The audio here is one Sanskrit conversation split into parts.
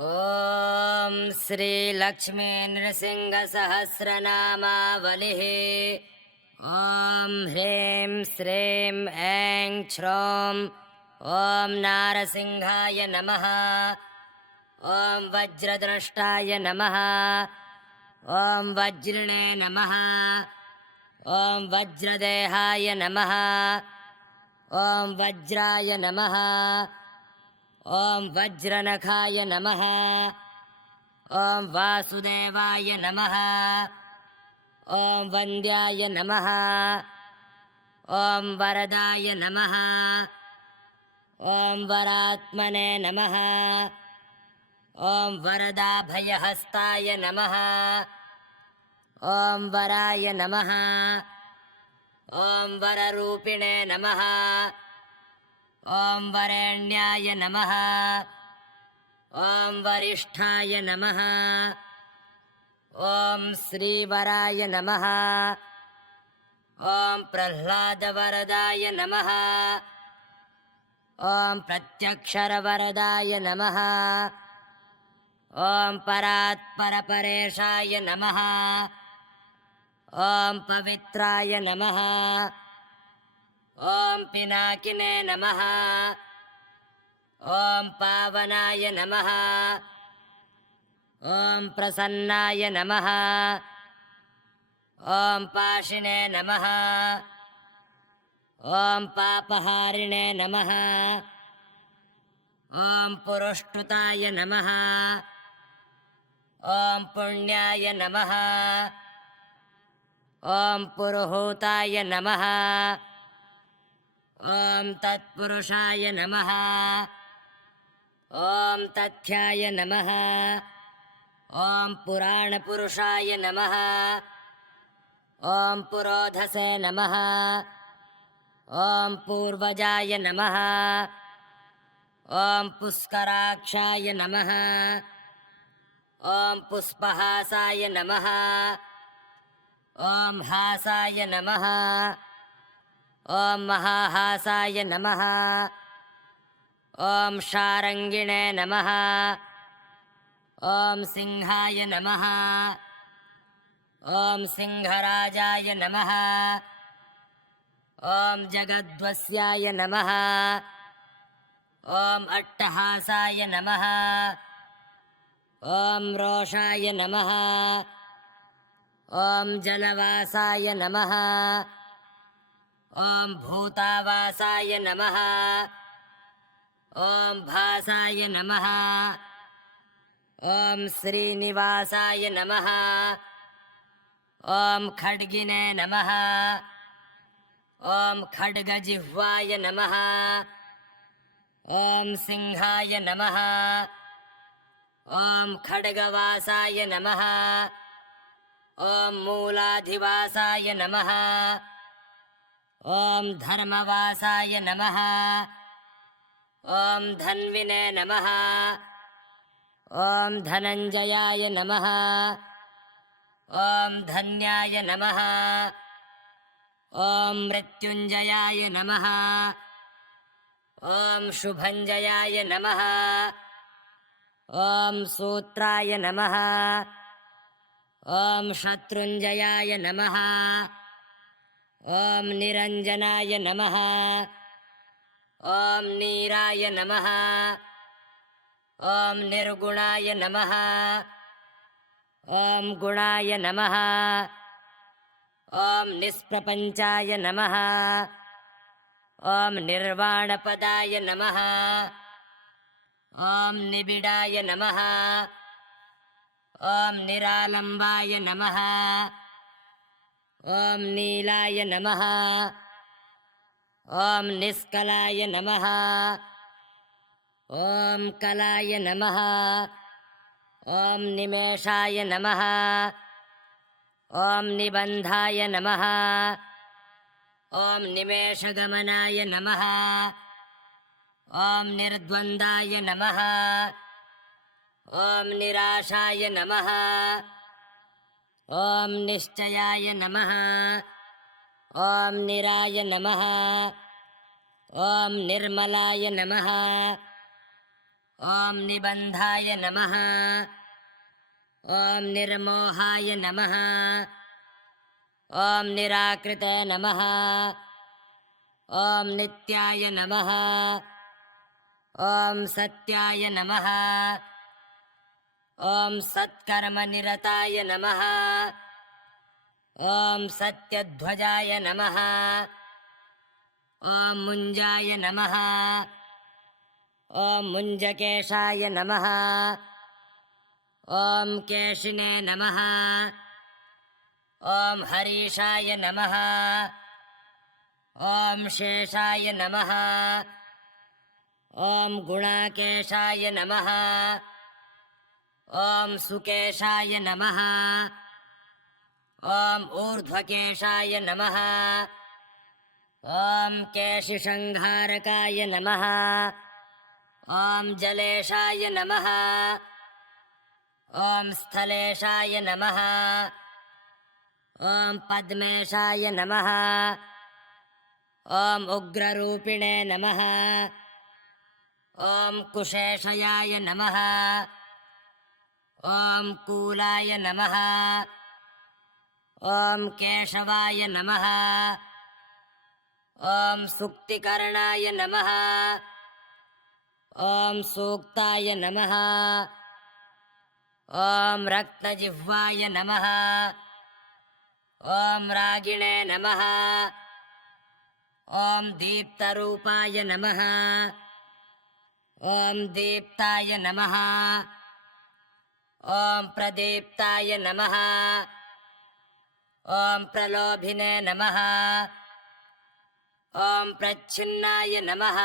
ॐ श्रीलक्ष्मी नृसिंहसहस्रनामावलिः। ॐ ह्रीं श्रीं ऐं क्षौं ॐ नारसिंहाय नमः। ॐ वज्रद्रष्टाय नमः। ॐ वज्रिणे नमः। ॐ वज्रदेहाय नमः। ॐ वज्राय नमः। ॐ वज्रनखाय नमः। ॐ वासुदेवाय नमः। ॐ वन्द्याय नमः। ॐ वरदाय नमः। ॐ वरात्मने नमः। ॐ वरदाभयहस्ताय नमः। ॐ वराय नमः। ॐ वररूपिणे नमः। ॐ वरेण्याय नमः। ॐ वरिष्ठाय नमः। ॐ श्रीवराय नमः। ॐ प्रह्लादवरदाय नमः। ॐ प्रत्यक्षरवरदाय नमः। ॐ परात्परपरेशाय नमः। ॐ पवित्राय नमः। ॐ पिनाकिने नमः। ॐ पावनाय नमः। ॐ प्रसन्नाय नमः। ॐ पाशिने नमः। ॐ पापहारिणे नमः। ॐ पुरुष्टुताय नमः। ॐ पुण्याय नमः। ॐ पुरुहूताय नमः। ॐ तत्पुरुषाय नमः। ॐ तथ्याय नमः। ॐ पुराणपुरुषाय नमः। ॐ पुरोधसे नमः। ॐ पूर्वजाय नमः। ॐ पुष्कराक्षाय नमः। ॐ पुष्पहासाय नमः। ॐ हासाय नमः। ॐ महाहासाय नमः। ॐ शारङ्गिणे नमः। ॐ सिंहाय नमः। ॐ सिंहराजाय नमः। ॐ जगद्वस्याय नमः। ॐ अट्टहासाय नमः। ॐ रोषाय नमः। ॐ जलवासाय नमः। ॐ भूतावासाय नमः। ॐ भासाय नमः। ॐ श्रीनिवासाय नमः। ॐ खड्गिने नमः। ॐ खड्गजिह्वाय नमः। ॐ सिंहाय नमः। ॐ खड्गवासाय नमः। ॐ मूलाधिवासाय नमः। ॐ धर्मवासाय नमः। ॐ धन्विने नमः। ॐ धनञ्जयाय नमः। ॐ धन्याय नमः। ॐ मृत्युञ्जयाय नमः। ॐ शुभञ्जयाय नमः। ॐ सूत्राय नमः। ॐ शत्रुञ्जयाय नमः। ॐ निरञ्जनाय नमः। ॐ नीराय नमः। ॐ निर्गुणाय नमः। ॐ गुणाय नमः। ॐ निष्प्रपञ्चाय नमः। ॐ निर्वाणपदाय नमः। ॐ निबिडाय नमः। ॐ निरालम्बाय नमः। ॐ नीलाय नमः। ॐ निष्कलाय नमः। ॐ कलाय नमः। ॐ निमेषाय नमः। ॐ निबन्धाय नमः। ॐ निमेषगमनाय नमः। ॐ निर्द्वन्द्वाय नमः। ॐ निराशाय नमः। ॐ निश्चयाय नमः। ॐ निराय नमः। ॐ निर्मलाय नमः। ॐ निबन्धाय नमः। ॐ निर्मोहाय नमः। ॐ निराकृते नमः। ॐ नित्याय नमः। ॐ सत्याय नमः। ॐ सत्कर्मनिरताय नमः। ॐ सत्यध्वजाय नमः। ॐ मुञ्जाय नमः। ॐ मुञ्जकेशाय नमः। ॐ केशिने नमः। ॐ हरीशाय नमः। ॐ शेषाय नमः। ॐ गुणाकेशाय नमः। ॐ सुकेशाय नमः। ॐ ऊर्ध्वकेशाय नमः। ॐ केशिसंहारकाय नमः। ॐ जलेशाय नमः। ॐ स्थलेशाय नमः। ॐ पद्मेशाय नमः। ॐ उग्ररूपिणे नमः। ॐ कुशेशयाय नमः। ॐ कूलाय नमः। ॐ केशवाय नमः। ॐ सुक्तिकर्णाय नमः। ॐ सूक्ताय नमः। ॐ रक्तजिह्वाय नमः। ॐ रागिणे नमः। ॐ दीप्तरूपाय नमः। ॐ दीप्ताय नमः। ॐ प्रदीप्ताय नमः। ॐ प्रलोभिने नमः। ॐ प्रच्छिन्नाय नमः।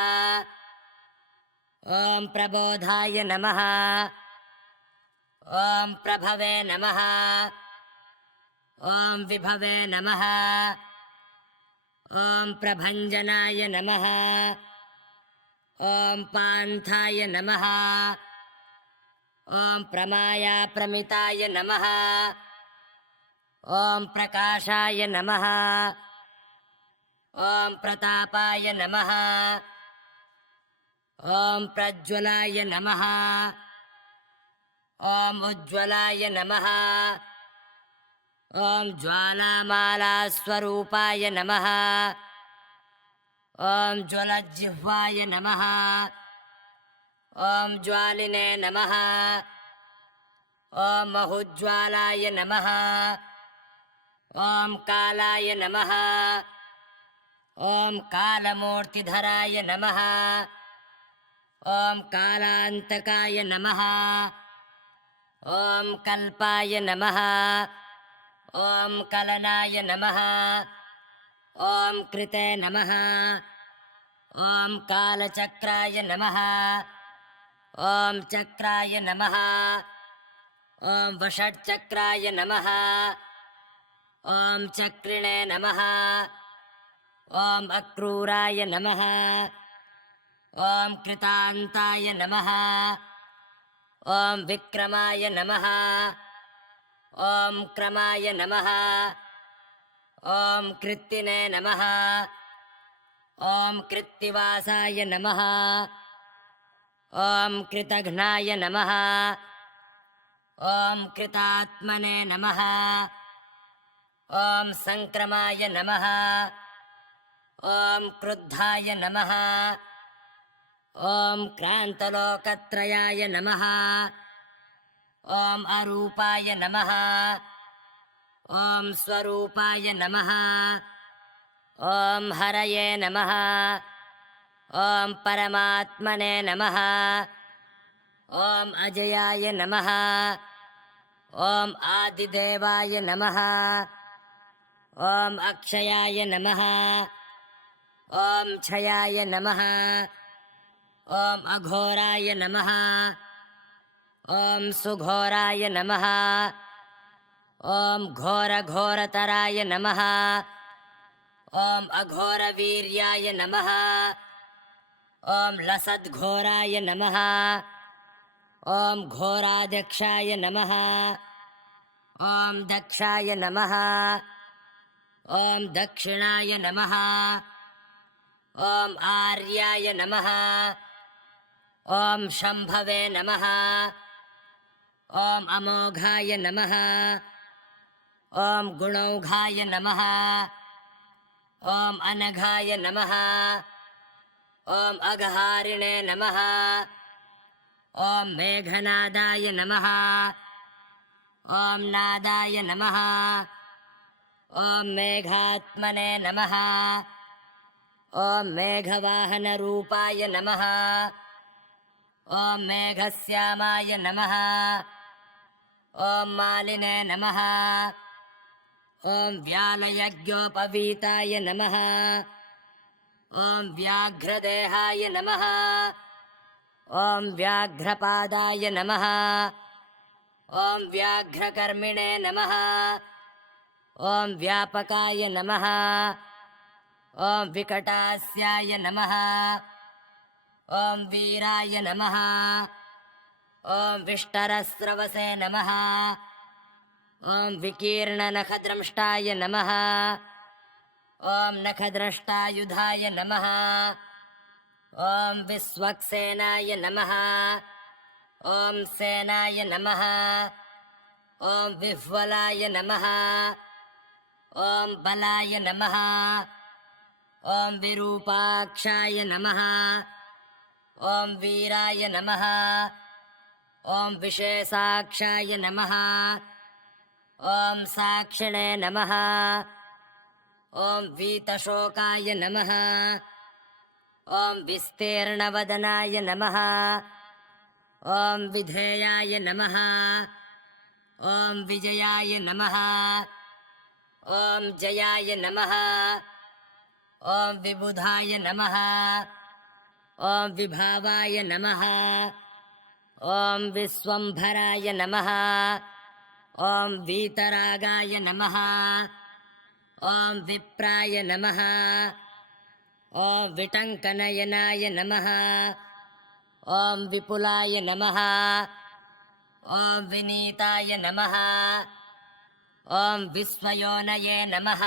ॐ प्रबोधाय नमः। ॐ प्रभवे नमः। ॐ विभवे नमः। ॐ प्रभञ्जनाय नमः। ॐ पान्थाय नमः। ॐ प्रमायाप्रमिताय नमः। ॐ प्रकाशाय नमः। ॐ प्रतापाय नमः। ॐ प्रज्वलाय नमः। ॐ उज्ज्वलाय नमः। ॐ ज्वालामालास्वरूपाय नमः। ॐ ज्वलज्जिह्वाय नमः। ॐ ज्वालिने नमः। ॐ महुज्ज्वालाय नमः। ॐ कालाय नमः। ॐ कालमूर्तिधराय नमः। ॐ कालान्तकाय नमः। ॐ कल्पाय नमः। ॐ कलनाय नमः। ॐ कृते नमः। ॐ कालचक्राय नमः। ॐ चक्राय नमः। ॐ वषट्चक्राय नमः। ॐ चक्रिणे नमः। ॐ अक्रूराय नमः। ॐ कृतान्ताय नमः। ॐ विक्रमाय नमः। ॐ क्रमाय नमः। ॐ कृत्तिने नमः। ॐ कृत्तिवासाय नमः। ॐ कृतघ्नाय नमः। ॐ कृतात्मने नमः। ॐ संक्रमाय नमः। ॐ क्रुद्धाय नमः। ॐ क्रान्तलोकत्रयाय नमः। ॐ अरूपाय नमः। ॐ स्वरूपाय नमः। ॐ हरये नमः। ॐ परमात्मने नमः। ॐ अजयाय नमः। ॐ आदिदेवाय नमः। ॐ अक्षयाय नमः। ॐ क्षयाय नमः। ॐ अघोराय नमः। ॐ सुघोराय नमः। ॐ घोरघोरतराय नमः। ॐ अघोरवीर्याय नमः। ॐ लसद्घोराय नमः। ॐ घोराध्यक्षाय नमः। ॐ दक्षाय नमः। ॐ दक्षिणाय नमः। ॐ आर्याय नमः। ॐ शम्भवे नमः। ॐ अमोघाय नमः। ॐ गुणौघाय नमः। ॐ अनघाय नमः। ॐ अघहारिणे नमः। ॐ मेघनादाय नमः। ॐ नादाय नमः। ॐ मेघात्मने नमः। ॐ मेघवाहनरूपाय नमः। ॐ मेघश्यामाय नमः। ॐ मालिने नमः। ॐ व्यालयज्ञोपवीताय नमः। ॐ व्याघ्रदेहाय नमः। ॐ व्याघ्रपादाय नमः। ॐ व्याघ्रकर्मिणे नमः। ॐ व्यापकाय नमः। ॐ विकटास्याय नमः। ॐ वीराय नमः। ॐ विष्टरस्रवसे नमः। ॐ विकीर्णनखद्रंष्टाय नमः। ॐ नखद्रष्टायुधाय नमः। ॐ विस्वक्सेनाय नमः। ॐ सेनाय नमः। ॐ विह्वलाय नमः। ॐ बलाय नमः। ॐ विरूपाक्षाय नमः। ॐ वीराय नमः। ॐ विशेषाक्षाय नमः। ॐ साक्षिणे नमः। ॐ वीतशोकाय नमः। ॐ विस्तीर्णवदनाय नमः। ॐ विधेयाय नमः। ॐ विजयाय नमः। ॐ जयाय नमः। ॐ विबुधाय नमः। ॐ विभावाय नमः। ॐ विश्वम्भराय नमः। ॐ वीतरागाय नमः। ॐ विप्राय नमः। ॐ विटङ्कनयनाय नमः। ॐ विपुलाय नमः। ॐ विनीताय नमः। ॐ विश्वयोनये नमः।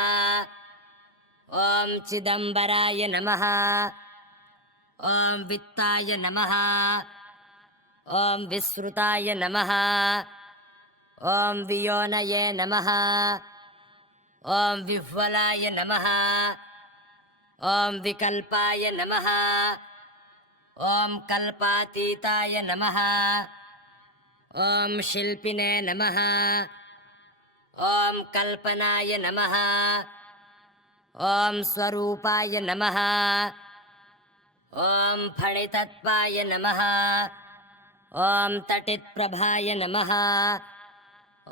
ॐ चिदम्बराय नमः। ॐ वित्ताय नमः। ॐ विश्रुताय नमः। ॐ वियोनये नमः। ॐ विह्वलाय नमः। ॐ विकल्पाय नमः। ॐ कल्पातीताय नमः। ॐ शिल्पिने नमः। ॐ कल्पनाय नमः। ॐ स्वरूपाय नमः। ॐ फणितत्पाय नमः। ॐ तटित्प्रभाय नमः।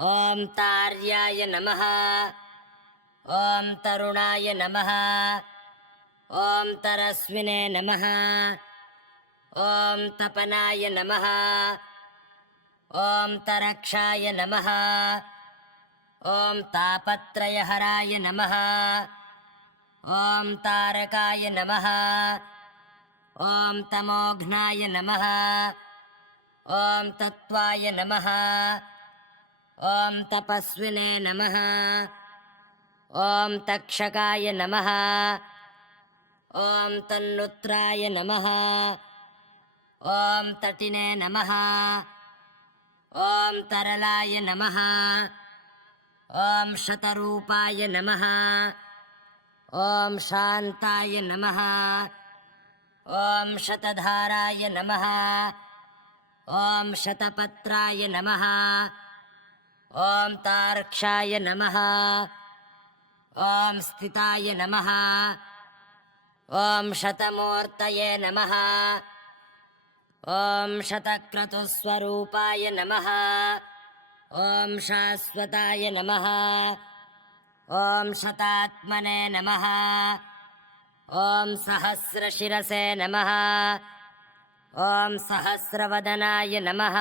ॐ तार्याय नमः। ॐ तरुणाय नमः। ॐ तरस्विने नमः। ॐ तपनाय नमः। ॐ तरक्षाय नमः। ॐ तापत्रयहराय नमः। ॐ तारकाय नमः। ॐ तमोघ्नाय नमः। ॐ तत्त्वाय नमः। ॐ तपस्विने नमः। ॐ तक्षकाय नमः। ॐ तन्नुत्राय नमः। ॐ तटिने नमः। ॐ तरलाय नमः। ॐ शतरूपाय नमः। ॐ शान्ताय नमः। ॐ शतधाराय नमः। ॐ शतपत्राय नमः। ॐ तार्क्षाय नमः। ॐ स्थिताय नमः। ॐ शतमूर्तये नमः। ॐ शतक्रतुस्वरूपाय नमः। ॐ शाश्वताय नमः। ॐ शतात्मने नमः। ॐ सहस्रशिरसे नमः। ॐ सहस्रवदनाय नमः।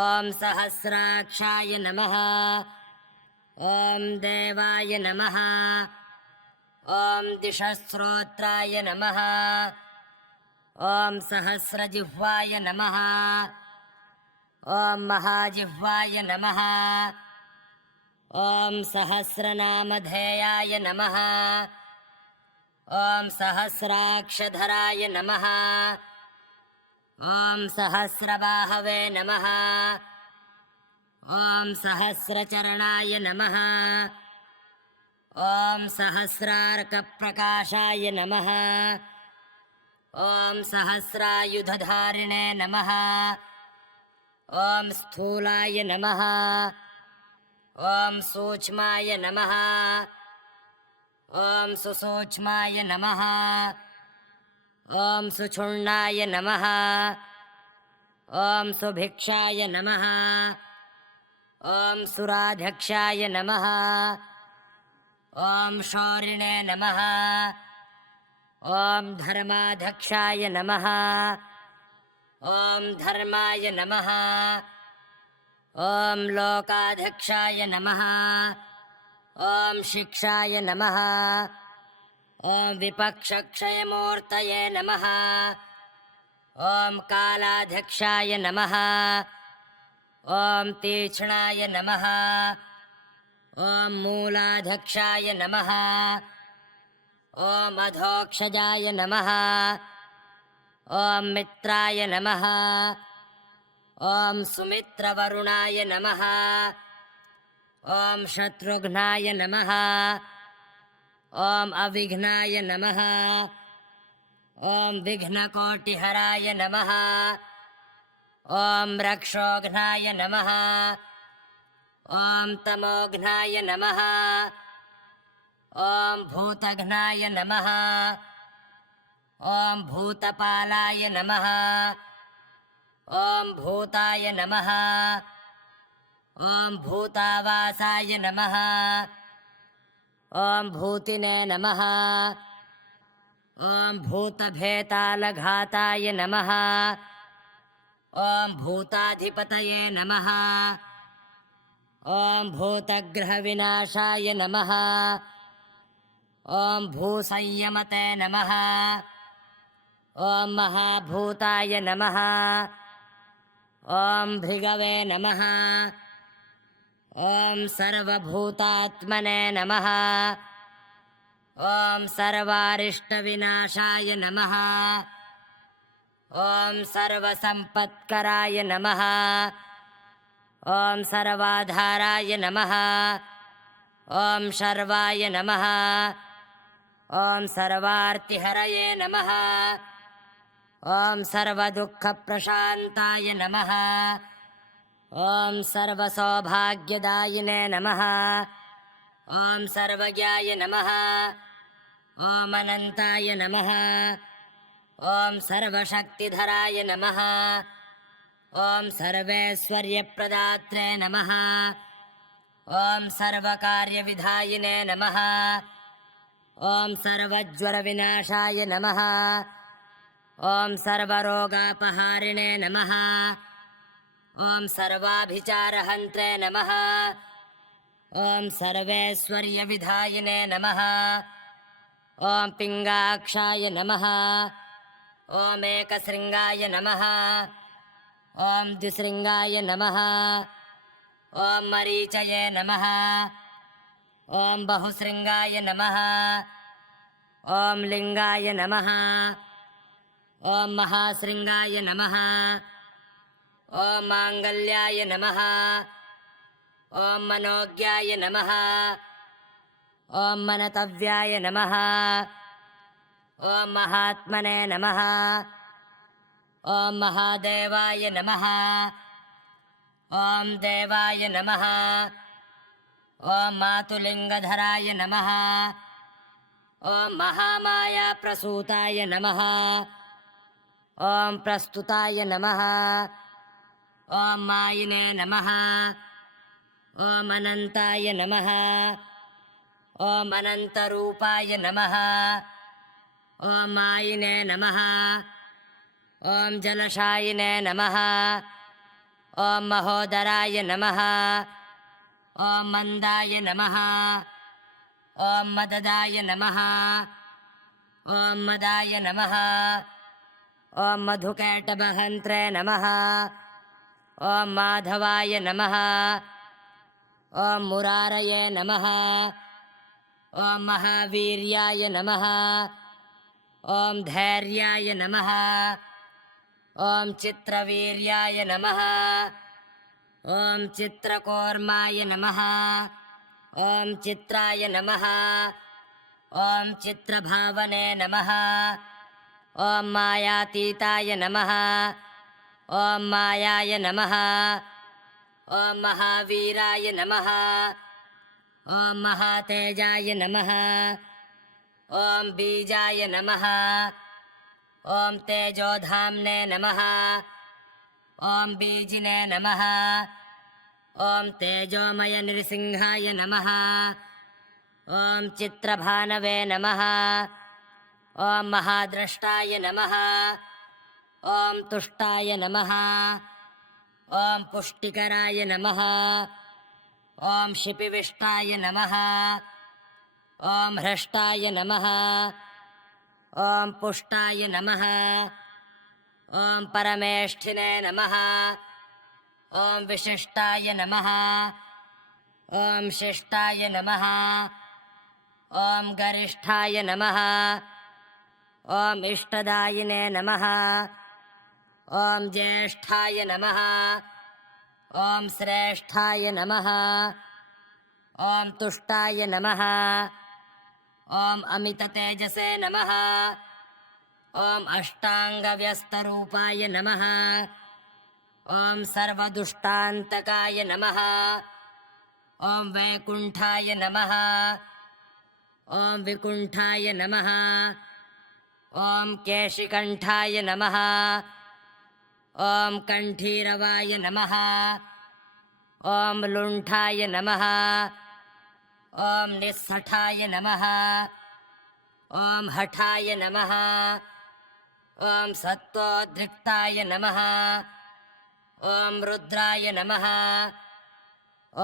ॐ सहस्राक्षाय नमः। ॐ देवाय नमः। ॐ दिशस्रोत्राय नमः। ॐ सहस्रजिह्वाय नमः। ॐ महाजिह्वाय नमः। ॐ सहस्रनामधेयाय नमः। ॐ सहस्राक्षधराय नमः। ॐ सहस्रबाहवे नमः। ॐ सहस्रचरणाय नमः। ॐ सहस्रार्कप्रकाशाय नमः। ॐ सहस्रायुधधारिणे नमः। ॐ स्थूलाय नमः। ॐ सूक्ष्माय नमः। ॐ सुसूक्ष्माय नमः। ॐ सुषुण्णाय नमः। ॐ सुभिक्षाय नमः। ॐ सुराध्यक्षाय नमः। ॐ शौरिणे नमः। ॐ धर्माध्यक्षाय नमः। ॐ धर्माय नमः। ॐ लोकाध्यक्षाय नमः। ॐ शिक्षाय नमः। ॐ विपक्षक्षयमूर्तये नमः। ॐ कालाध्यक्षाय नमः। ॐ तीक्ष्णाय नमः। ॐ मूलाध्यक्षाय नमः। ॐ अधोक्षजाय नमः। ॐ मित्राय नमः। ॐ सुमित्रवरुणाय नमः। ॐ शत्रुघ्नाय नमः। ॐ अविघ्नाय नमः। ॐ विघ्नकोटिहराय नमः। ॐ रक्षोघ्नाय नमः। ॐ तमोघ्नाय नमः। ॐ भूतघ्नाय नमः। ॐ भूतपालाय नमः। ॐ भूताय नमः। ॐ भूतावासाय नमः। ॐ भूतिने नमः। ॐ भूतभेतालघाताय नमः। ॐ भूताधिपतये नमः। ॐ भूतग्रहविनाशाय नमः। ॐ भूसंयमते नमः। ॐ महाभूताय नमः। ॐ भृगवे नमः। ॐ सर्वभूतात्मने नमः। ॐ सर्वारिष्टविनाशाय नमः। ॐ सर्वसम्पत्कराय नमः। ॐ सर्वाधाराय नमः। ॐ शर्वाय नमः। ॐ सर्वार्तिहरये नमः। ॐ सर्वदुःखप्रशान्ताय नमः। ॐ सर्वसौभाग्यदायिने नमः। ॐ सर्वज्ञाय नमः। ॐ अनन्ताय नमः। ॐ सर्वशक्तिधराय नमः। ॐ सर्वैश्वर्यप्रदात्रे नमः। ॐ सर्वकार्यविधायिने नमः। ॐ सर्वज्वरविनाशाय नमः। ॐ सर्वरोगापहारिणे नमः। ॐ सर्वाभिचारहन्त्रे नमः। ॐ सर्वैश्वर्यविधायिने नमः। ॐ पिङ्गाक्षाय नमः। ॐ एकशृङ्गाय नमः। ॐ द्विशृङ्गाय नमः। ॐ मरीचये नमः। ॐ बहुशृङ्गाय नमः। ॐ लिङ्गाय नमः। ॐ महाशृङ्गाय नमः। ॐ माङ्गल्याय नमः। ॐ मनोज्ञाय नमः। ॐ मनतव्याय नमः। ॐ महात्मने नमः। ॐ महादेवाय नमः। ॐ देवाय नमः। ॐ मातुलिङ्गधराय नमः। ॐ महामायाप्रसूताय नमः। ॐ प्रस्तुताय नमः। ॐ मायिने नमः। ॐ अनन्ताय नमः। ॐ अनन्तरूपाय नमः। ॐ मायिने नमः। ॐ जलशायिने नमः। ॐ महोदराय नमः। ॐ मन्दाय नमः। ॐ मददाय नमः। ॐ मदाय नमः। ॐ मधुकैटभहन्त्रे नमः। ॐ माधवाय नमः। ॐ मुरारये नमः। ॐ महावीर्याय नमः। ॐ धैर्याय नमः। ॐ चित्रवीर्याय नमः ॐ चित्रकोर्माय नमः ॐ चित्राय नमः ॐ चित्रभावने नमः ॐ मायातीताय नमः ॐ मायाय नमः ॐ महावीराय नमः ॐ महातेजाय नमः ॐ बीजाय नमः ॐ तेजोधाम्ने नमः ॐ बीजिने नमः ॐ तेजोमय नृसिंहाय नमः ॐ चित्रभानवे नमः ॐ महाद्रष्टाय नमः ॐ तुष्टाय नमः ॐ पुष्टिकराय नमः ॐ शिपिविष्टाय नमः ॐ हृष्टाय नमः ॐ पुष्टाय नमः ॐ परमेष्ठिने नमः ॐ विशिष्टाय नमः ॐ शिष्टाय नमः ॐ गरिष्ठाय नमः ॐ इष्टदायिने नमः ॐ ज्येष्ठाय नमः ॐ श्रेष्ठाय नमः ॐ तुष्टाय नमः ॐ अमिततेजसे नमः ॐ अष्टाङ्गव्यस्तरूपाय नमः ॐ सर्वदुष्टान्तकाय नमः ॐ वैकुण्ठाय नमः ॐ विकुण्ठाय नमः ॐ केशिकण्ठाय नमः ॐ कण्ठीरवाय नमः ॐ लुण्ठाय नमः ॐ निस्सठाय नमः ॐ हठाय नमः ॐ सत्त्वोद्रिक्ताय नमः ॐ रुद्राय नमः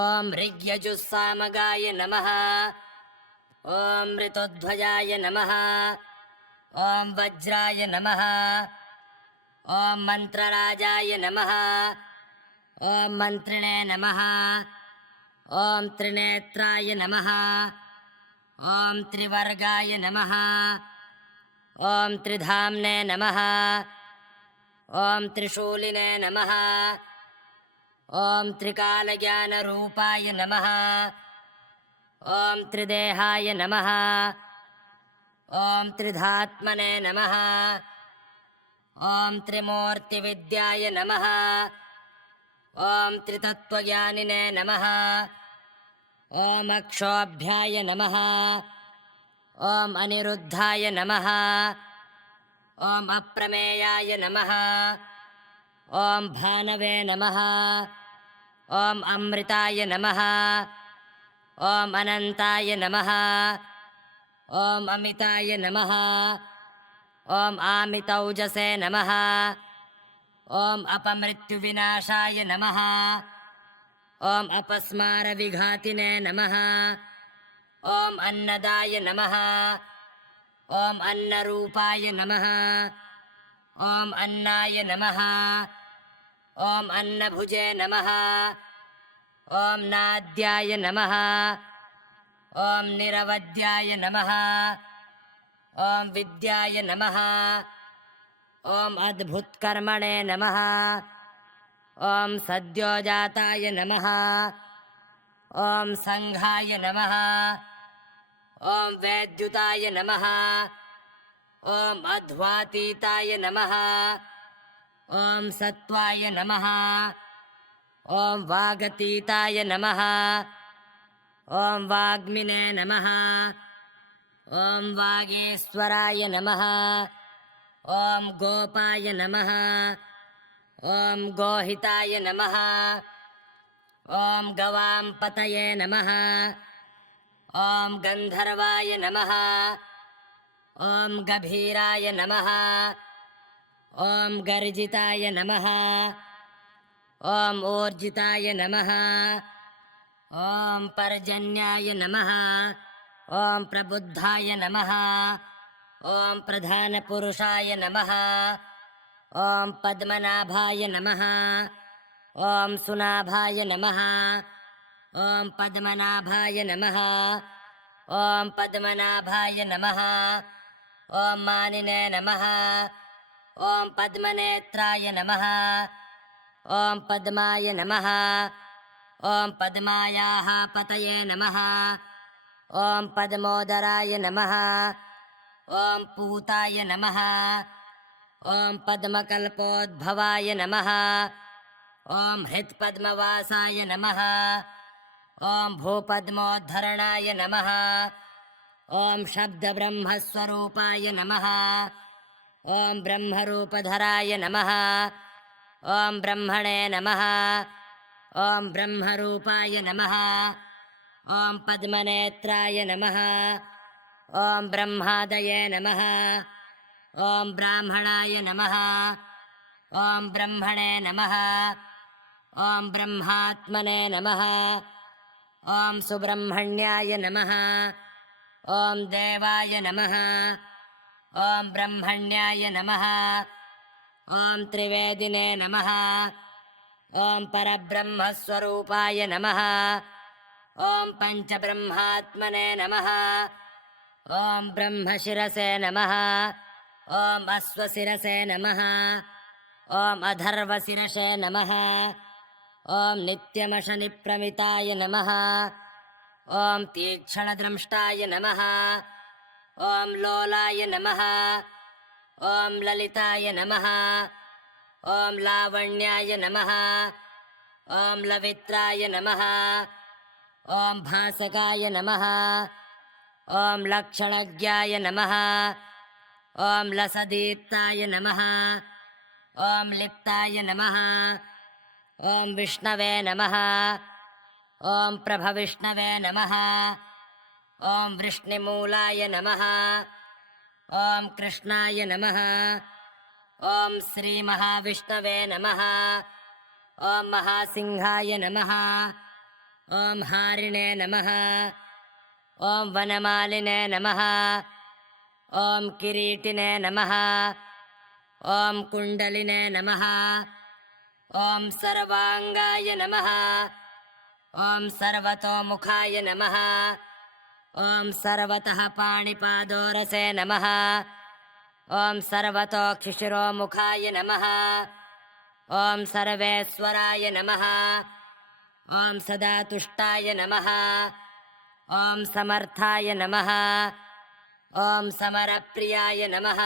ॐ ऋग्यजुस्सामगाय नमः ॐ ऋतुध्वजाय नमः ॐ वज्राय नमः ॐ मन्त्रराजाय नमः ॐ मन्त्रिणे नमः ॐ त्रिनेत्राय नमः ॐ त्रिवर्गाय नमः ॐ त्रिधाम्ने नमः ॐ त्रिशूलिने नमः ॐ त्रिकालज्ञानरूपाय नमः ॐ त्रिदेहाय नमः ॐ त्रिधात्मने नमः ॐ त्रिमूर्तिविद्याय नमः ॐ त्रितत्त्वज्ञानिने नमः ॐ अक्षोभ्याय नमः ॐ अनिरुद्धाय नमः ॐ अप्रमेयाय नमः ॐ भानवे नमः ॐ अमृताय नमः ॐ अनन्ताय नमः ॐ अमिताय नमः ॐ आमितौजसे नमः ॐ अपमृत्युविनाशाय नमः ॐ अपस्मारविघातिने नमः ॐ अन्नदाय नमः ॐ अन्नरूपाय नमः ॐ अन्नाय नमः ॐ अन्नभुजे नमः ॐ नाद्याय नमः ॐ निरवध्याय नमः ॐ विद्याय नमः ॐ अद्भुतकर्मणे नमः ॐ सद्योजाताय नमः ॐ सङ्घाय नमः ॐ वैद्युताय नमः ॐ अध्वातीताय नमः ॐ सत्त्वाय नमः ॐ वागतीताय नमः ॐ वाग्मिने नमः ॐ वागेश्वराय नमः ॐ गोपाय नमः ॐ गोहिताय नमः ॐ गवाम्पतये नमः ॐ गन्धर्वाय नमः ॐ गभीराय नमः ॐ गर्जिताय नमः ॐ ऊर्जिताय नमः ॐ पर्जन्याय नमः ॐ प्रबुद्धाय नमः ॐ प्रधानपुरुषाय नमः ॐ पद्मनाभाय नमः ॐ सुनाभाय नमः ॐ पद्मनाभाय नमः ॐ पद्मनाभाय नमः ॐ मानिने नमः ॐ पद्मनेत्राय नमः ॐ पद्माय नमः ॐ पद्मायाः पतये नमः ॐ पद्मोदराय नमः ॐ पूताय नमः ॐ पद्मकल्पोद्भवाय नमः ॐ हृत्पद्मवासाय नमः ॐ भूपद्मोद्धरणाय नमः ॐ शब्दब्रह्मस्वरूपाय नमः ॐ ब्रह्मरूपधराय नमः ॐ ब्रह्मणे नमः ॐ ब्रह्मरूपाय नमः ॐ पद्मनेत्राय नमः ॐ ब्रह्मादये नमः ॐ ब्राह्मणाय नमः ॐ ब्रह्मणे नमः ॐ ब्रह्मात्मने नमः ॐ सुब्रह्मण्याय नमः ॐ देवाय नमः ॐ ब्रह्मण्याय नमः ॐ त्रिवेदिने नमः ॐ परब्रह्मस्वरूपाय नमः ॐ पञ्चब्रह्मात्मने नमः ॐ ब्रह्मशिरसे नमः ॐ अश्वशिरसे नमः ॐ अधर्वशिरसे नमः ॐ नित्यमशनिप्रमिताय नमः ॐ तीक्ष्णद्रष्टाय नमः ॐ लोलाय नमः ॐ ललिताय नमः ॐ लावण्याय नमः ॐ लवित्राय नमः ॐ भासकाय नमः ॐ लक्षणज्ञाय नमः ॐ लसदीप्ताय नमः ॐ लिप्ताय नमः ॐ विष्णवे नमः ॐ प्रभविष्णवे नमः ॐ वृष्णिमूलाय नमः ॐ कृष्णाय नमः ॐ श्रीमहाविष्णवे नमः ॐ महासिंहाय नमः ॐ हारिणे नमः ॐ वनमालिने नमः ॐ किरीटिने नमः ॐ कुण्डलिने नमः ॐ सर्वाङ्गाय नमः ॐ सर्वतोमुखाय नमः ॐ सर्वतः पाणिपादोरसे नमः ॐ सर्वतोक्षिशिरोमुखाय नमः ॐ सर्वेश्वराय नमः ॐ सदातुष्टाय नमः ॐ समर्थाय नमः ॐ समरप्रियाय नमः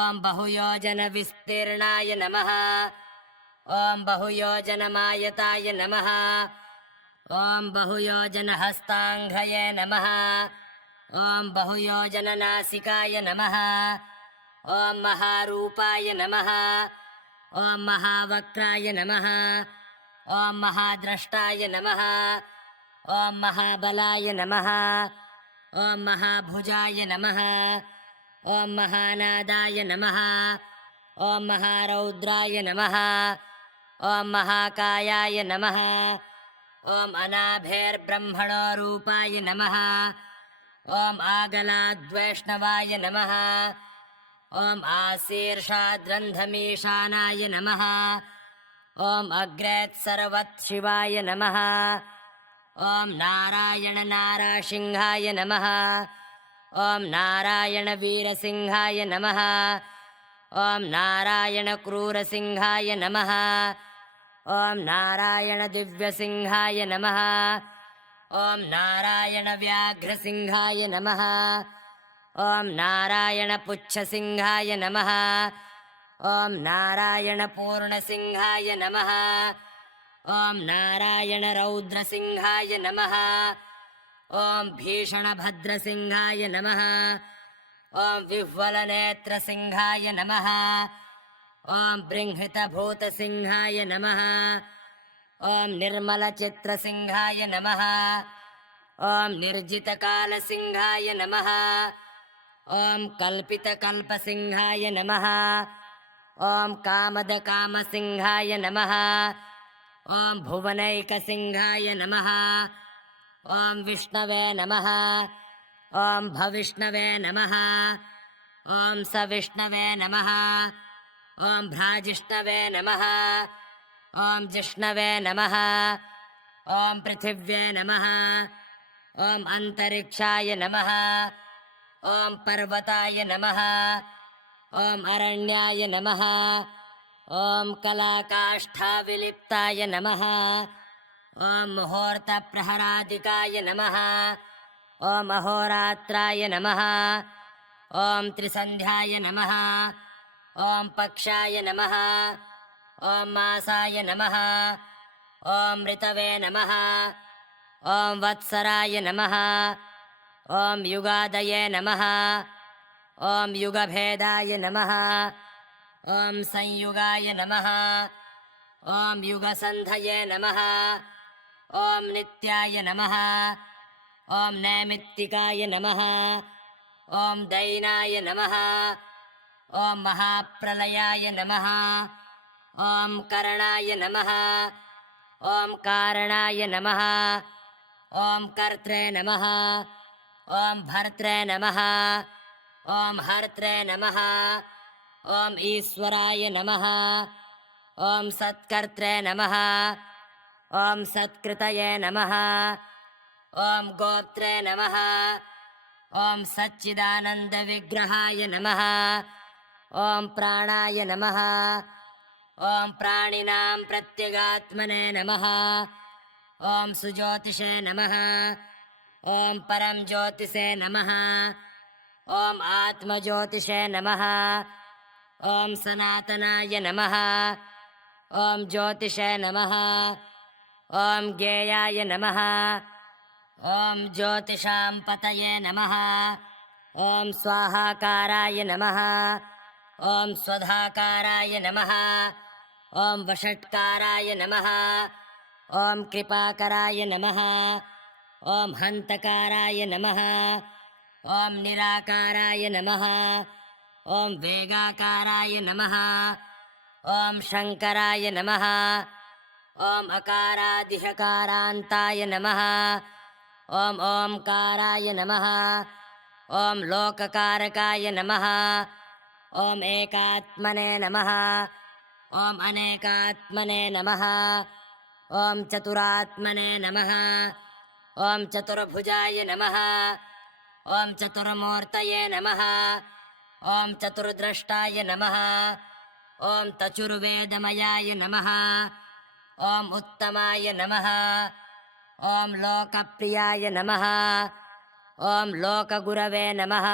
ॐ बहुयोजनविस्तीर्णाय नमः ॐ बहुयोजनमायताय नमः ॐ बहुयोजनहस्ताङ्घये नमः ॐ बहुयोजननासिकाय नमः ॐ महारूपाय नमः ॐ महावक्त्राय नमः ॐ महाद्रष्टाय नमः ॐ महाबलाय नमः ॐ महाभुजाय नमः ॐ महानादाय नमः ॐ महारौद्राय नमः ॐ महाकायाय नमः ॐ अनाभेर्ब्रह्मणो रूपाय नमः ॐ आगलाद्वैष्णवाय नमः ॐ आशीर्षाद्रन्धमीशानाय नमः ॐ अग्रेत्सर्वत्शिवाय नमः ॐ नारायणनारासिंहाय नमः ॐ नारायणवीरसिंहाय नमः ॐ नारायणक्रूरसिंहाय नमः ॐ नारायणदिव्यसिंहाय नमः ॐ नारायणव्याघ्रसिंहाय नमः ॐ नारायणपुच्छसिंहाय नमः ॐ नारायणपूर्णसिंहाय नमः ॐ नारायणरौद्रसिंहाय नमः ॐ भीषणभद्रसिंहाय नमः ॐ विह्वलनेत्रसिंहाय नमः ॐ बृंहितभूतसिंहाय नमः ॐ निर्मलचित्रसिंहाय नमः ॐ निर्जितकालसिंहाय नमः ॐ कल्पितकल्पसिंहाय नमः ॐ कामदकामसिंहाय नमः ॐ भुवनैकसिंहाय नमः ॐ विष्णवे नमः ॐ भविष्णवे नमः ॐ सविष्णवे नमः ॐ भ्राजिष्णवे नमः ॐ जिष्णवे नमः ॐ पृथिव्ये नमः ॐ अन्तरिक्षाय नमः ॐ पर्वताय नमः ॐ अरण्याय नमः ॐ कलाकाष्ठाविलिप्ताय नमः ॐ मुहूर्तप्रहरादिकाय नमः ॐ अहोरात्राय नमः ॐ त्रिसन्ध्याय नमः ॐ पक्षाय नमः ॐ मासाय नमः ॐ ऋतवे नमः ॐ वत्सराय नमः ॐ युगादये नमः ॐ युगभेदाय नमः ॐ संयुगाय नमः ॐ युगसन्धये नमः ॐ नित्याय नमः ॐ नैमित्तिकाय नमः ॐ दैनाय नमः ॐ महाप्रलयाय नमः ॐ करणाय नमः ॐ कारणाय नमः ॐ कर्त्रे नमः ॐ भर्त्रे नमः ॐ हर्त्रे नमः ॐ ईश्वराय नमः ॐ सत्कर्त्रे नमः ॐ सत्कृतये नमः ॐ गोप्त्रे नमः ॐ सच्चिदानन्दविग्रहाय नमः ॐ प्राणाय नमः ॐ प्राणिनां प्रत्यगात्मने नमः ॐ सुज्योतिषे नमः ॐ परं ज्योतिषे नमः ॐ आत्मज्योतिषे नमः ॐ सनातनाय नमः ॐ ज्योतिषे नमः ॐ ज्ञेयाय नमः ॐ ज्योतिषां पतये नमः ॐ स्वाहाकाराय नमः ॐ स्वधाकाराय नमः ॐ वषट्काराय नमः ॐ कृपाकराय नमः ॐ हन्तकाराय नमः ॐ निराकाराय नमः ॐ वेगाकाराय नमः ॐ शङ्कराय नमः ॐ अकारादिहकारान्ताय नमः ॐ ओंकाराय नमः ॐ लोककारकाय नमः ॐ एकात्मने नमः ॐ अनेकात्मने नमः ॐ चतुरात्मने नमः ॐ चतुर्भुजाय नमः ॐ चतुर्मूर्तये नमः ॐ चतुर्द्रष्टाय नमः ॐ तचुर्वेदमयाय नमः ॐ उत्तमाय नमः ॐ लोकप्रियाय नमः ॐ लोकगुरवे नमः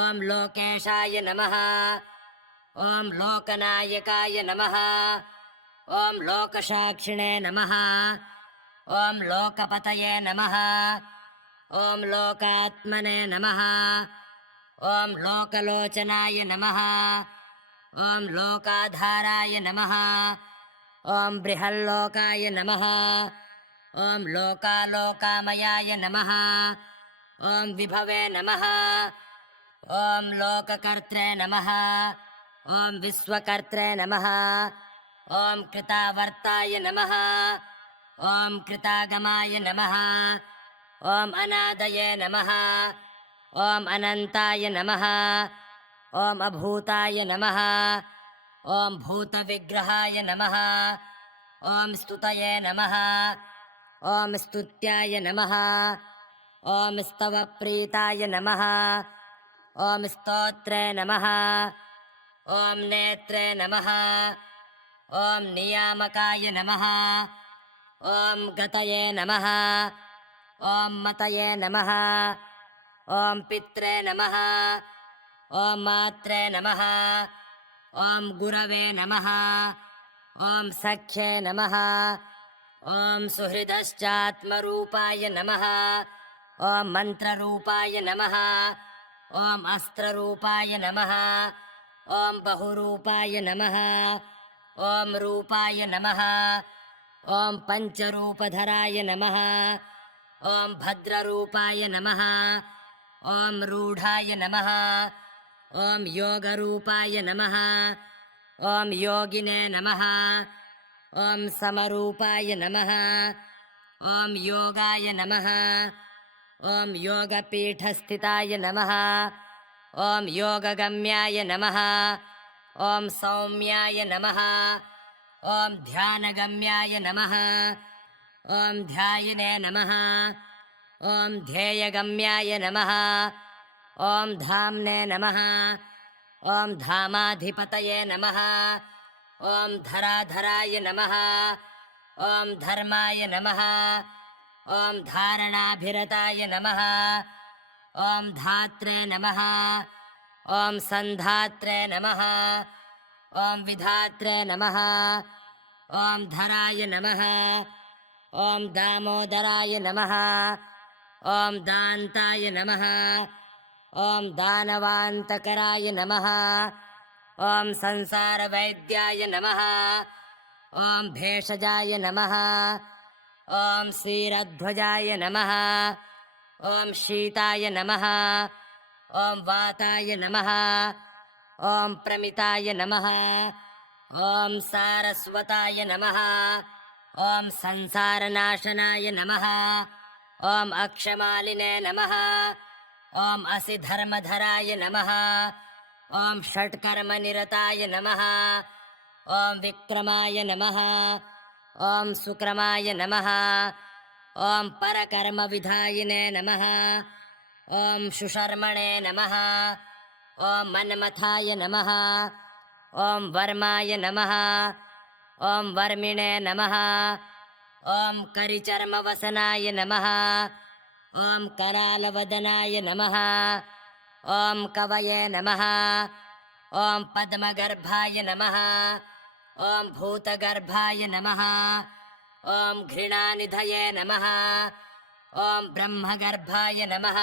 ॐ लोकेशाय नमः ॐ लोकनायकाय नमः ॐ लोकसाक्षिणे नमः ॐ लोकपतये नमः ॐ लोकात्मने नमः ॐ लोकलोचनाय नमः ॐ लोकाधाराय नमः ॐ बृहल्लोकाय नमः ॐ लोकालोकामयाय नमः ॐ विभवे नमः ॐ लोककर्त्रे नमः ॐ विश्वकर्त्रे नमः ॐ कृतावर्ताय नमः ॐ कृतागमाय नमः ॐ अनादये नमः ॐ अनन्ताय नमः ॐ अभूताय नमः ॐ भूतविग्रहाय नमः ॐ स्तुतये नमः ॐ स्तुत्याय नमः ॐ स्तवप्रीताय नमः ॐ स्तोत्रे नमः ॐ नेत्रे नमः ॐ नियामकाय नमः ॐ गतये नमः ॐ मतये नमः ॐ पित्रे नमः ॐ मात्रे नमः ॐ गुरवे नमः ॐ सख्ये नमः ॐ सुहृदश्चात्मरूपाय नमः ॐ मन्त्ररूपाय नमः ॐ अस्त्ररूपाय नमः ॐ बहुरूपाय नमः ॐ रूपाय नमः ॐ पञ्चरूपधराय नमः ॐ भद्ररूपाय नमः ॐ रूढाय नमः ॐ योगरूपाय नमः ॐ योगिने नमः ॐ समरूपाय नमः ॐ योगाय नमः ॐ योगपीठस्थिताय नमः ॐ योगगम्याय नमः ॐ सौम्याय नमः ॐ ध्यानगम्याय नमः ॐ ध्यायिने नमः ॐ ध्येयगम्याय नमः ॐ धाम्ने नमः ॐ धामाधिपतये नमः ॐ धराधराय नमः ॐ धर्माय नमः ॐ धारणाभिरताय नमः ॐ धात्रे नमः ॐ सन्धात्रे नमः ॐ विधात्रे नमः ॐ धराय नमः ॐ दामोदराय नमः ॐ दान्ताय नमः ॐ दानवान्तकराय नमः ॐ संसारवैद्याय नमः ॐ भेषजाय नमः ॐ श्रीरध्वजाय नमः ॐ शीताय नमः ॐ वाताय नमः ॐ प्रमिताय नमः ॐ सारस्वताय नमः ॐ संसारनाशनाय नमः ॐ अक्षमालिने नमः ॐ असिधर्मधराय नमः ॐ षट्कर्मनिरताय नमः ॐ विक्रमाय नमः ॐ सुक्रमाय नमः ॐ परकर्मविधायिने नमः ॐ शुशर्मणे नमः ॐ मन्मथाय नमः ॐ वर्माय नमः ॐ वर्मिणे नमः ॐ करिचर्मवसनाय नमः ॐ करालवदनाय नमः ॐ कवये नमः ॐ पद्मगर्भाय नमः ॐ भूतगर्भाय नमः ॐ घृणानिधये नमः ॐ ब्रह्मगर्भाय नमः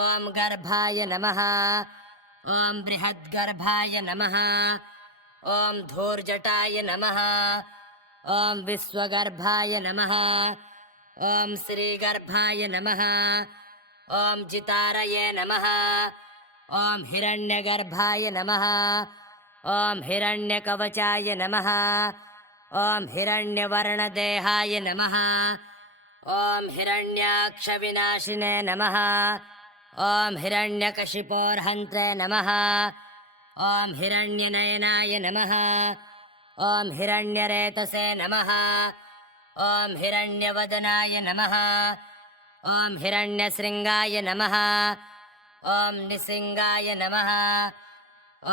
ॐ गर्भाय नमः ॐ बृहद्गर्भाय नमः ॐ धूर्जटाय नमः ॐ विश्वगर्भाय नमः ॐ श्रीगर्भाय नमः ॐ जितारये नमः ॐ हिरण्यगर्भाय नमः ॐ हिरण्यकवचाय नमः ॐ हिरण्यवर्णदेहाय नमः ॐ हिरण्याक्षविनाशिने नमः ॐ हिरण्यकशिपोर्हन्त्रे नमः ॐ हिरण्यनयनाय नमः ॐ हिरण्यरेतसे नमः ॐ हिरण्यवदनाय नमः ॐ हिरण्यशृङ्गाय नमः ॐ निसिंगाय नमः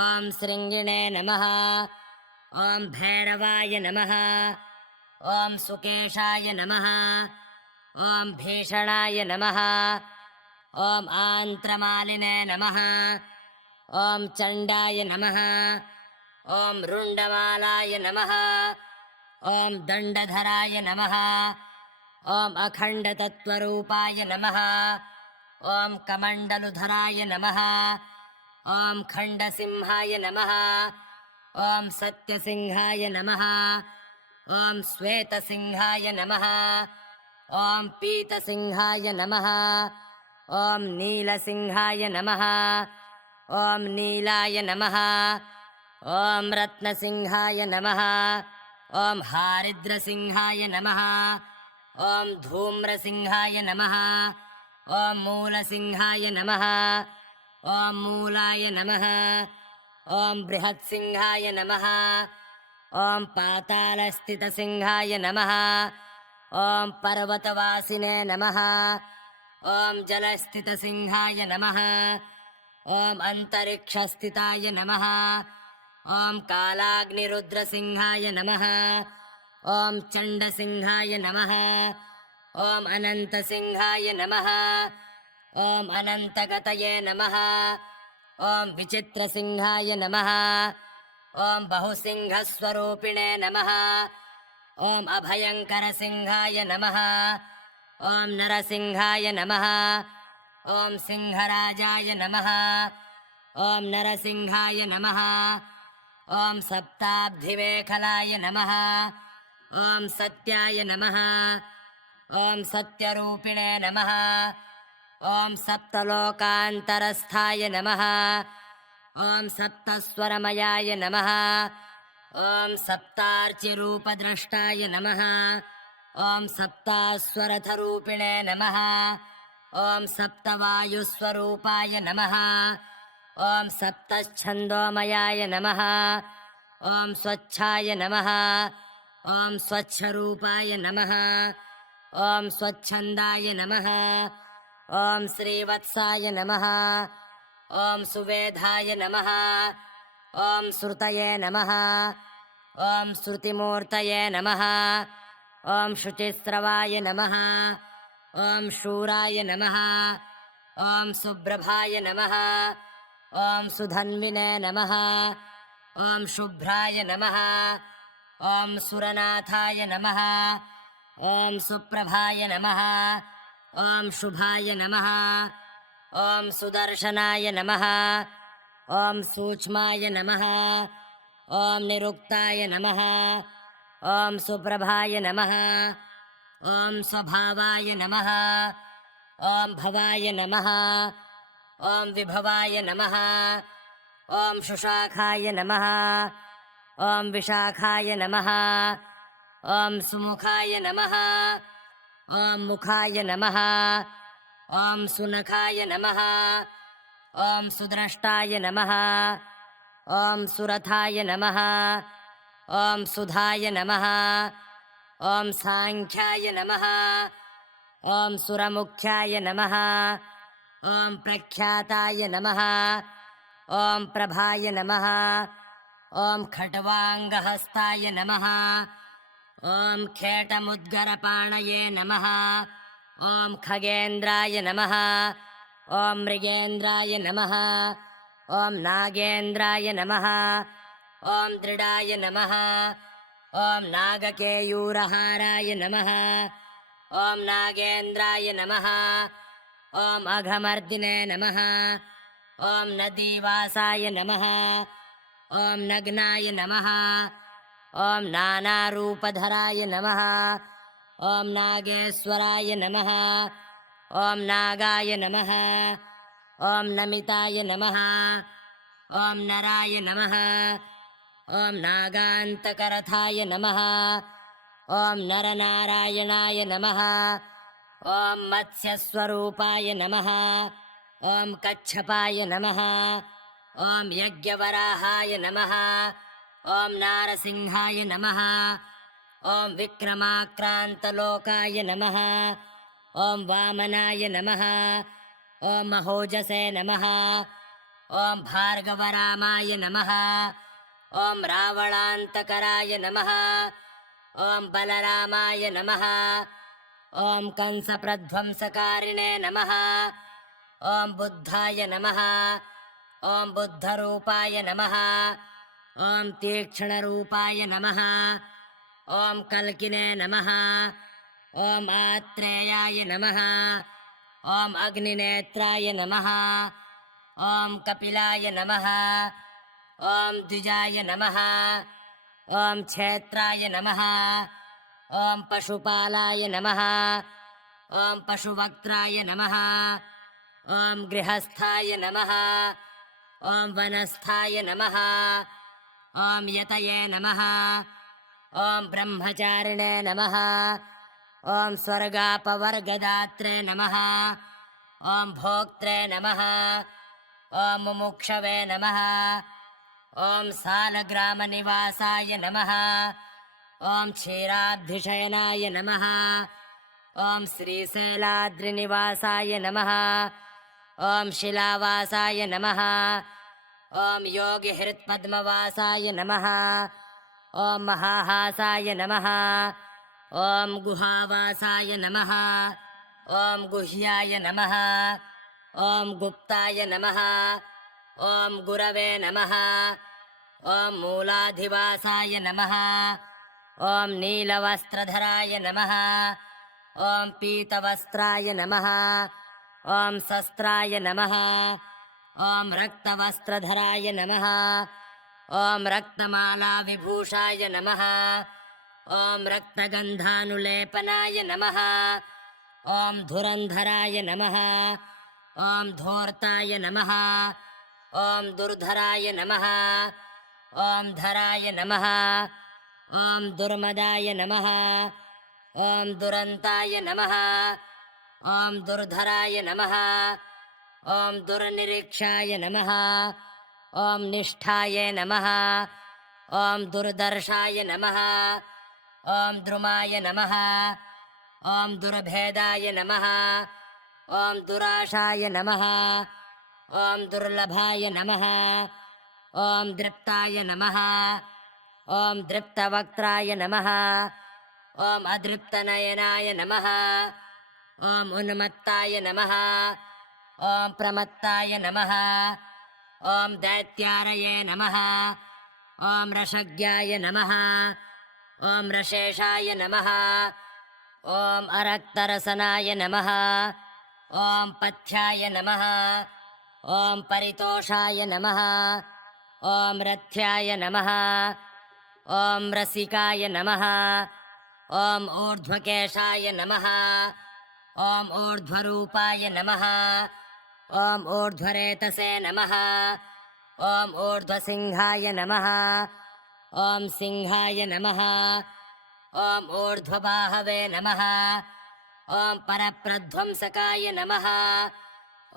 ॐ शृङ्गिणे नमः ॐ भैरवाय नमः ॐ सुकेशाय नमः ॐ भीषणाय नमः ॐ आन्त्रमालिने नमः ॐ चण्डाय नमः ॐ रुण्डमालाय नमः ॐ दण्डधराय नमः ॐ अखण्डतत्त्वरूपाय नमः ॐ कमण्डलुधराय नमः ॐ खण्डसिंहाय नमः ॐ सत्यसिंहाय नमः ॐ श्वेतसिंहाय नमः ॐ पीतसिंहाय नमः ॐ नीलसिंहाय नमः ॐ नीलाय नमः ॐ रत्नसिंहाय नमः ॐ हारिद्रसिंहाय नमः ॐ धूम्रसिंहाय नमः ॐ मूलसिंहाय नमः ॐ मूलाय नमः ॐ बृहत्सिंहाय नमः ॐ पातालस्थितसिंहाय नमः ॐ पर्वतवासिने नमः ॐ जलस्थितसिंहाय नमः ॐ अन्तरिक्षस्थिताय नमः ॐ कालाग्निरुद्रसिंहाय नमः ॐ चण्डसिंहाय नमः ॐ अनन्तसिंहाय नमः ॐ अनन्तगतये नमः ॐ विचित्रसिंहाय नमः ॐ बहुसिंहस्वरूपिणे नमः ॐ अभयङ्करसिंहाय नमः ॐ नरसिंहाय नमः ॐ सिंहराजाय नमः ॐ नरसिंहाय नमः ॐ सप्ताब्धिवेखलाय नमः ॐ सत्याय नमः ॐ सत्यरूपिणे नमः ॐ सप्तलोकान्तरस्थाय नमः ॐ सप्तस्वरमयाय नमः ॐ सप्तार्चिरूपद्रष्टाय नमः ॐ सप्तास्वरथरूपिणे नमः ॐ सप्तवायुस्वरूपाय नमः ॐ सप्तच्छन्दोमयाय नमः ॐ स्वच्छाय नमः ॐ स्वच्छरूपाय नमः ॐ स्वच्छन्दाय नमः ॐ श्रीवत्साय नमः ॐ सुवेधाय नमः ॐ श्रुतये नमः ॐ श्रुतिमूर्तये नमः ॐ शुचिस्रवाय नमः ॐ शूराय नमः ॐ सुप्रभाय नमः ॐ सुधन्विने नमः ॐ शुभ्राय नमः ॐ सुरनाथाय नमः ॐ सुप्रभाय नमः ॐ शुभाय नमः ॐ सुदर्शनाय नमः ॐ सूक्ष्माय नमः ॐ निरुक्ताय नमः ॐ सुप्रभाय नमः ॐ स्वभावाय नमः ॐ भवाय नमः ॐ विभवाय नमः ॐ शुशाखाय नमः ॐ विशाखाय नमः ॐ सुमुखाय नमः ॐ मुखाय नमः ॐ सुनखाय नमः ॐ सुद्रष्टाय नमः ॐ सुरथाय नमः ॐ सुधाय नमः ॐ साङ्ख्याय नमः ॐ सुरमुख्याय नमः ॐ प्रख्याताय नमः ॐ प्रभाय नमः ॐ खट्वाङ्गहस्ताय नमः ॐ खेटमुद्गरपाणये नमः ॐ खगेन्द्राय नमः ॐ मृगेन्द्राय नमः ॐ नागेन्द्राय नमः ॐ दृढाय नमः ॐ नागकेयूरहाराय नमः ॐ नागेन्द्राय नमः ॐ अघमर्दिने नमः ॐ नदीवासाय नमः ॐ नग्नाय नमः ॐ नानारूपधराय नमः ॐ नागेश्वराय नमः ॐ नागाय नमः ॐ नमिताय नमः ॐ नराय नमः ॐ नागान्तकरथाय नमः ॐ नरनारायणाय नमः ॐ मत्स्यस्वरूपाय नमः ॐ कच्छपाय नमः ॐ यज्ञवराहाय नमः ॐ नारसिंहाय नमः ॐ विक्रमाक्रान्तलोकाय नमः ॐ वामनाय नमः ॐ महोजसे नमः ॐ भार्गवरामाय नमः ॐ रावणान्तकराय नमः ॐ बलरामाय नमः ॐ कंसप्रध्वंसकारिणे नमः ॐ बुद्धाय नमः ॐ बुद्धरूपाय नमः ॐ तीक्ष्णरूपाय नमः ॐ कल्किने नमः ॐ आत्रेयाय नमः ॐ अग्निनेत्राय नमः ॐ कपिलाय नमः ॐ द्विजाय नमः ॐ क्षेत्राय नमः ॐ पशुपालाय नमः ॐ पशुवक्त्राय नमः ॐ गृहस्थाय नमः ॐ वनस्थाय नमः ॐ यतये नमः ॐ ब्रह्मचारिणे नमः ॐ स्वर्गापवर्गदात्रे नमः ॐ भोक्त्रे नमः ॐ मुमुक्षवे नमः ॐ सालग्रामनिवासाय नमः ॐ क्षीराब्धिशयनाय नमः ॐ श्रीशैलाद्रिनिवासाय नमः ॐ शिलावासाय नमः ॐ योगिहृत्पद्मवासाय नमः ॐ महाहासाय नमः ॐ गुहावासाय नमः ॐ गुह्याय नमः ॐ गुप्ताय नमः ॐ गुरवे नमः ॐ मूलाधिवासाय नमः ॐ नीलवस्त्रधराय नमः ॐ पीतवस्त्राय नमः ॐ शस्त्राय नमः ॐ रक्तवस्त्रधराय नमः ॐ रक्तमालाविभूषाय नमः ॐ रक्तगन्धानुलेपनाय नमः ॐ धुरन्धराय नमः ॐ धूर्ताय नमः ॐ दुर्धराय नमः ॐ धराय नमः ॐ दुर्मदाय नमः ॐ दुरन्ताय नमः ॐ दुर्धराय नमः ॐ दुर्निरीक्षाय नमः ॐ निष्ठाय नमः ॐ दुर्दर्शाय नमः ॐ द्रुमाय नमः ॐ दुर्भेदाय नमः ॐ दुराशाय नमः ॐ दुर्लभाय नमः ॐ दृप्ताय नमः ॐ दृप्तवक्त्राय नमः ॐ अदृप्तनयनाय नमः ॐ उन्मत्ताय नमः ॐ प्रमत्ताय नमः ॐ दैत्यारये नमः ॐ रषज्ञाय नमः ॐ रशेषाय नमः ॐ अरक्तरसनाय नमः ॐ पथ्याय नमः ॐ परितोषाय नमः ॐ रथ्याय नमः ॐ रसिकाय नमः ॐ ऊर्ध्वकेशाय नमः ॐ ऊर्ध्वरूपाय नमः ॐ ऊर्ध्वरेतसे नमः ॐ ऊर्ध्वसिंहाय नमः ॐ सिंहाय नमः ॐ ऊर्ध्वबाहवे नमः ॐ परप्रध्वंसकाय नमः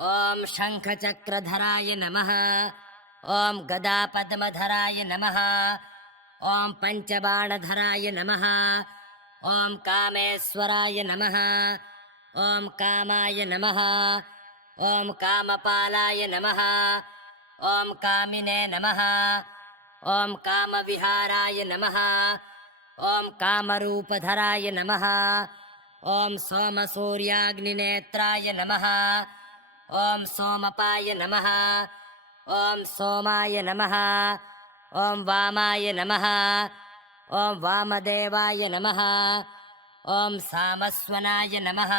ॐ शङ्खचक्रधराय नमः ॐ गदापद्मधराय नमः ॐ पञ्चबाणधराय नमः ॐ कामेश्वराय नमः ॐ कामाय नमः ॐ कामपालाय नमः ॐ कामिने नमः ॐ कामविहाराय नमः ॐ कामरूपधराय नमः ॐ सोमसूर्याग्निनेत्राय नमः ॐ सोमपाय नमः ॐ सोमाय नमः ॐ वामाय नमः ॐ वामदेवाय नमः ॐ सामस्वनाय नमः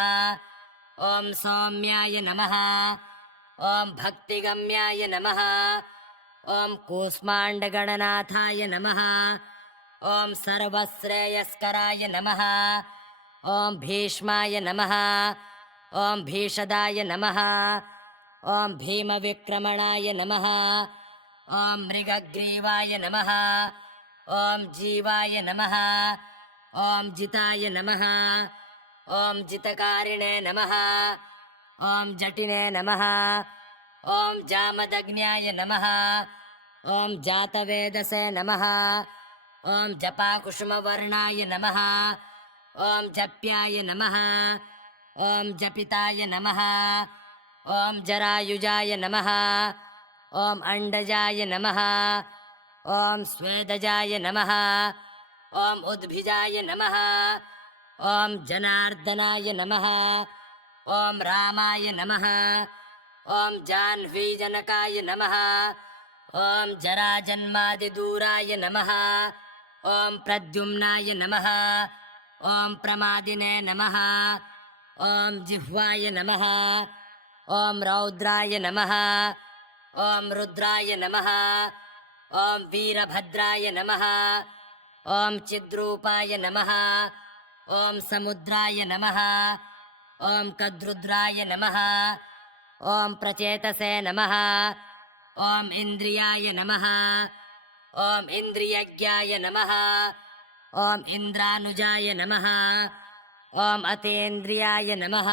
ॐ सौम्याय नमः ॐ भक्तिगम्याय नमः ॐ कूष्माण्डगणनाथाय नमः ॐ सर्वश्रेयस्कराय नमः ॐ भीष्माय नमः ॐ भीषदाय नमः ॐ भीमविक्रमणाय नमः ॐ मृगग्रीवाय नमः ॐ जीवाय नमः ॐ जिताय नमः ॐ जितकारिणे नमः ॐ जटिने नमः ॐ जामदग्न्याय नमः ॐ जातवेदसे नमः ॐ जपाकुसुमवर्णाय नमः ॐ जप्याय नमः ॐ जपिताय नमः ॐ जरायुजाय नमः ॐ अण्डजाय नमः ॐ स्वेदजाय नमः ॐ उद्भिजाय नमः ॐ जनार्दनाय नमः ॐ रामाय नमः ॐ जाह्नवीजनकाय नमः ॐ जराजन्मादिदूराय नमः ॐ प्रद्युम्नाय नमः ॐ प्रमादिने नमः ॐ जिह्वाय नमः ॐ रौद्राय नमः ॐ रुद्राय नमः ॐ वीरभद्राय नमः ॐ चिद्रूपाय नमः ॐ समुद्राय नमः ॐ कद्रुद्राय नमः ॐ प्रचेतसे नमः ॐ इन्द्रियाय नमः ॐ इन्द्रियज्ञाय नमः ॐ इन्द्रानुजाय नमः ॐ अतीन्द्रियाय नमः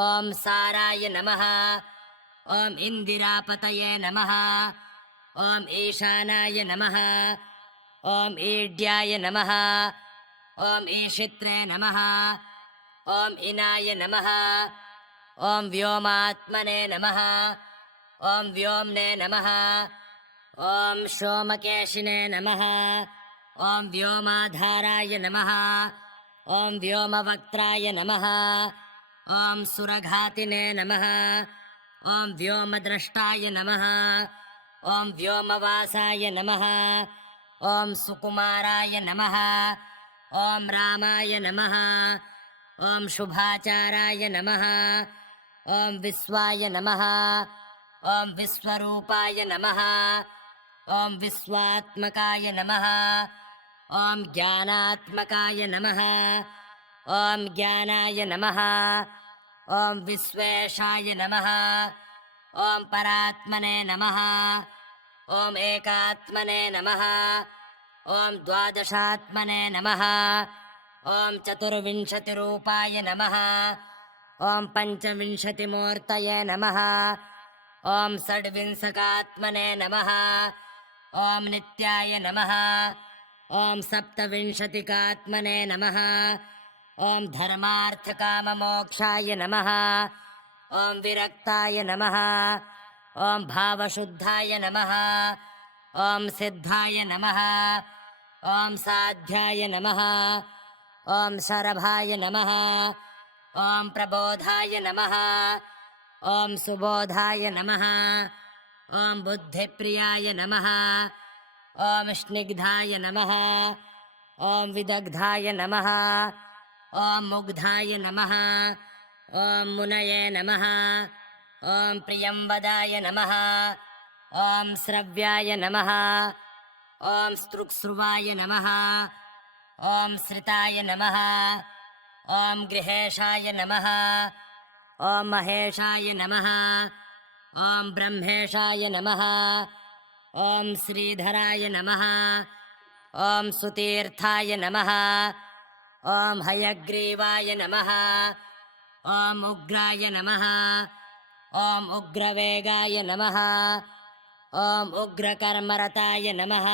ॐ साराय नमः ॐ इन्दिरापतये नमः ॐ ईशानाय नमः ॐ ईड्याय नमः ॐ ईशित्रे नमः ॐ इनाय नमः ॐ व्योमात्मने नमः ॐ व्योम्ने नमः ॐ सोमकेशिने नमः ॐ व्योमाधाराय नमः ॐ व्योमवक्त्राय नमः ॐ सुरघातिने नमः ॐ व्योमद्रष्टाय नमः ॐ व्योमवासाय नमः ॐ सुकुमाराय नमः ॐ रामाय नमः ॐ शुभाचाराय नमः ॐ विश्वाय नमः ॐ विश्वरूपाय नमः ॐ विश्वात्मकाय नमः ॐ ज्ञानात्मकाय नमः ॐ ज्ञानाय नमः ॐ विश्वेशाय नमः ॐ परात्मने नमः ॐ एकात्मने नमः ॐ द्वादशात्मने नमः ॐ चतुर्विंशतिरूपाय नमः ॐ पञ्चविंशतिमूर्तये नमः ॐ षड्विंशकात्मने नमः ॐ नित्याय नमः ॐ सप्तविंशतिकात्मने नमः ॐ धर्मार्थकाममोक्षाय नमः ॐ विरक्ताय नमः ॐ भावशुद्धाय नमः ॐ सिद्धाय नमः ॐ साध्याय नमः ॐ शरभाय नमः ॐ प्रबोधाय नमः ॐ सुबोधाय नमः ॐ बुद्धिप्रियाय नमः ॐ स्निग्धाय नमः ॐ विदग्धाय नमः ॐ मुग्धाय नमः ॐ मुनये नमः ॐ प्रियंवदाय नमः ॐ श्रव्याय नमः ॐ स्तृक्स्रुवाय नमः ॐ श्रिताय नमः ॐ गृहेशाय नमः ॐ महेशाय नमः ॐ ब्रह्मेशाय नमः ॐ श्रीधराय नमः ॐ सुतीर्थाय नमः ॐ हयग्रीवाय नमः ॐ उग्राय नमः ॐ उग्रवेगाय नमः ॐ उग्रकर्मरताय नमः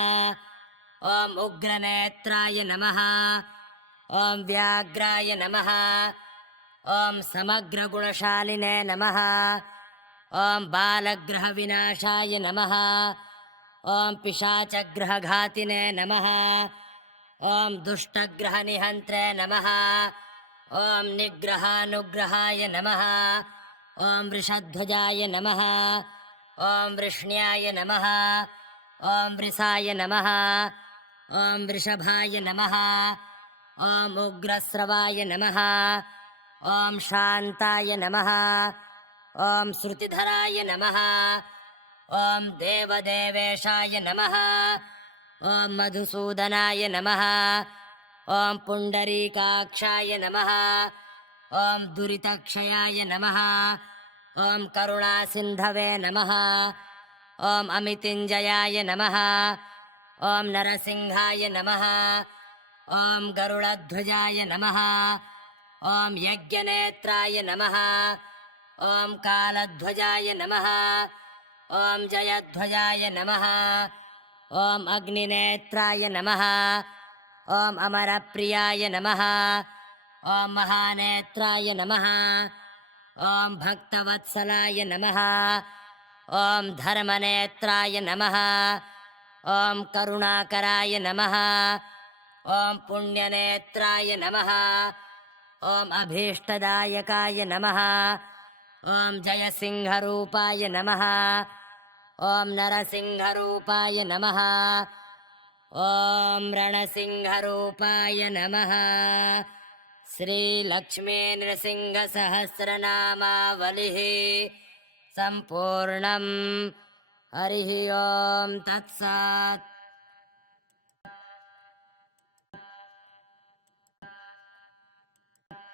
ॐ उग्रनेत्राय नमः ॐ व्याघ्राय नमः ॐ समग्रगुणशालिने नमः ॐ बालग्रहविनाशाय नमः ॐ पिशाचग्रहघातिने नमः ॐ दुष्टग्रहनिहन्त्रे नमः ॐ निग्रहानुग्रहाय नमः ॐ वृषध्वजाय नमः ॐ वृष्ण्याय नमः ॐ वृषाय नमः ॐ वृषभाय नमः ॐ उग्रस्रवाय नमः ॐ शान्ताय नमः ॐ श्रुतिधराय नमः ॐ देवदेवेशाय नमः ॐ मधुसूदनाय नमः ॐ पुण्डरीकाक्षाय नमः ॐ दुरितक्षयाय नमः ॐ करुणासिन्धवे नमः ॐ अमितिञ्जयाय नमः ॐ नरसिंहाय नमः ॐ गरुडध्वजाय नमः ॐ यज्ञनेत्राय नमः ॐ कालध्वजाय नमः ॐ जयध्वजाय नमः ॐ अग्निनेत्राय नमः ॐ अमरप्रियाय नमः ॐ महानेत्राय नमः ॐ भक्तवत्सलाय नमः ॐ धर्मनेत्राय नमः ॐ करुणाकराय नमः ॐ पुण्यनेत्राय नमः ॐ अभीष्टदायकाय नमः ॐ जयसिंहरूपाय नमः ॐ नरसिंहरूपाय नमः ॐ रणसिंहरूपाय नमः श्रीलक्ष्मीनृसिंहसहस्रनामावलिः सम्पूर्णम् हरिः ॐ तत्सत्।